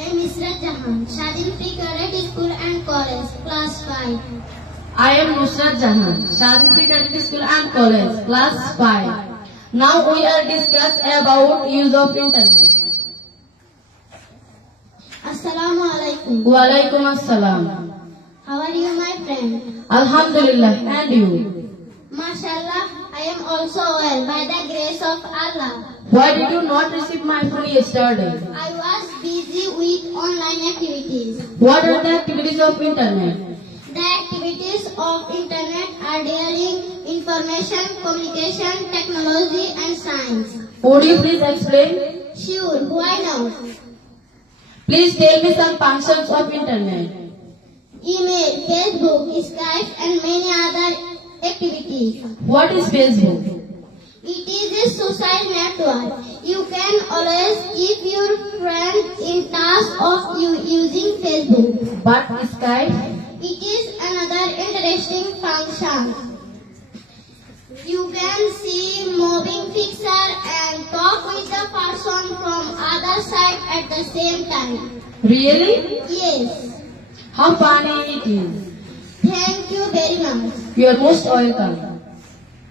I am Nusrat Jahan, Shadin Free Cadet School and College, Class 5. I am Nusrat Jahan, Shadin Free Cadet School and College, Class 5. Now we are discuss about use of internet. Assalamu alaikum. Wa alaikum assalam. How are you, my friend? Alhamdulillah, and you? Mashallah, I am also well by the grace of Allah. Why did you not receive my phone yesterday? I was busy with online activities. What are the activities of internet? The activities of internet are dealing information, communication, technology and science. Would you please explain? Sure, why not? Please tell me some functions of internet. Email, Facebook, Skype and many other activities. What is Facebook? It is a social network. You can always keep your friends in touch of you using Facebook. But Skype? It is another interesting function. You can see moving picture and talk with the person from other side at the same time. Really? Yes. How funny it is. Thank you very much. You are most welcome.